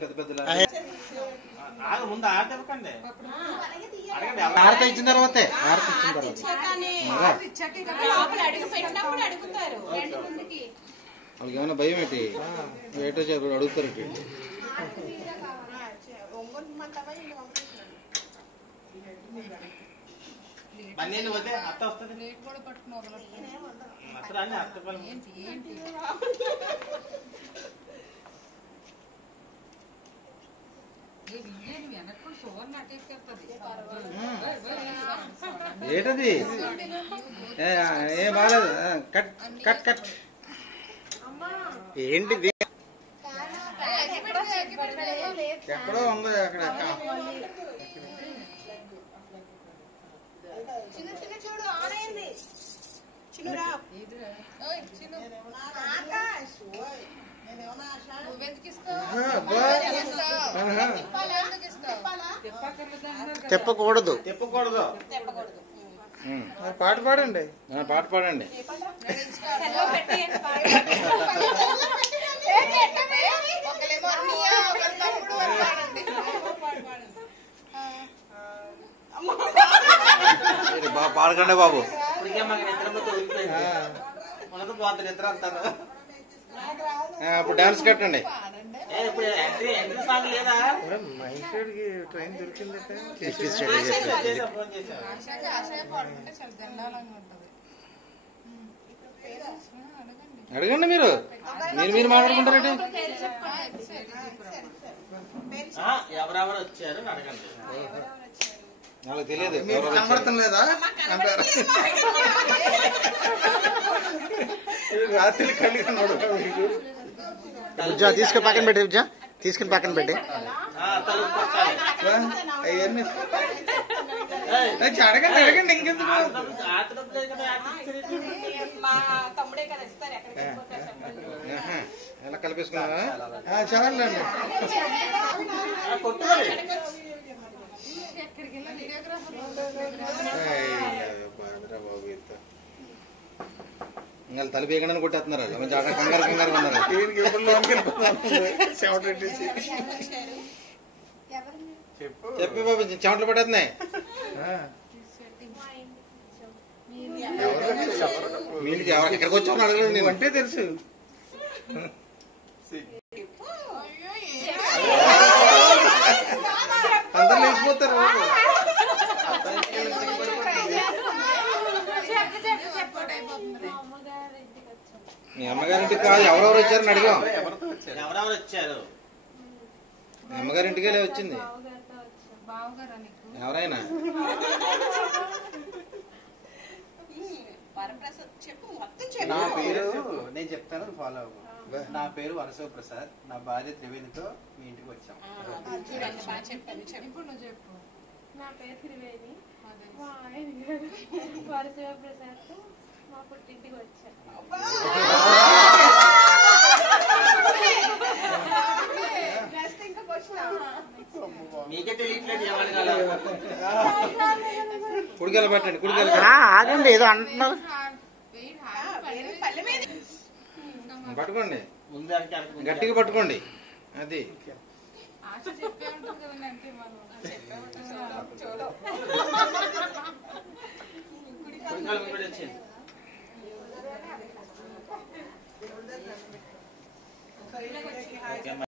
పెద్ద పెద్ద ముందు ఆరత ఇచ్చిన తర్వాతే వాళ్ళకి ఏమైనా భయం ఏంటి ఏటో చెప్పి అడుగుతారు అత్త వస్తుంది ఏంటది ఏం బాగాలేదు కట్ కట్ కట్ ఏంటిది ఎక్కడో ఉంది అక్కడ తెప్పకూడదు తెప్పకూడదు పాట పాడండి పాట పాడండి పాడకండి బాబు అప్పుడు డాన్స్ కట్టండి ట్రైన్ దొరికింది అడగండి మీరు మీరు మీరు మాట్లాడుకుంటారండి ఎవరెవరు వచ్చారు అడగండి వాళ్ళకి తెలియదు కనబడటం లేదా రాత్రి కళ్ళు కనబడు తీసుకుని పక్కన పెట్టి విద్య తీసుకుని పక్కన పెట్టి అడగండి అడగండి ఇంకెందుకు ఎలా కలిపేసుకున్నా చాలండి ఇంకా తలిపేయకుండా కొట్టేస్తున్నారు కంగారు కంగారు ఉన్నారు చెప్పి బాబు చెమటలు పట్టేస్తున్నాయి మీకు ఎక్కడికి వచ్చామని అడగలేదు నేను అంటే తెలుసు అందరు లేచిపోతారు మీ అమ్మగారింటికి కాదు ఎవరెవరు వచ్చారని అడిగాం ఎవరెవరు వచ్చారు మీ అమ్మగారింటికే వచ్చింది ఎవరైనా నా పేరు నేను చెప్తాను ఫాలో అవ్వు. నా పేరు వరసవ ప్రసాద్. నా భార్య త్రివేణితో మీ ఇంటికి వచ్చాం. నా పేరు త్రివేణి మా ఆయన వరసవ ప్రసాద్ మా పుట్టింటికి వచ్చాం. కుడికాల పెట్టండి కుడికాల ఆగండి ఏదో అంటున్నారు పట్టుకోండి గట్టిగా పట్టుకోండి అది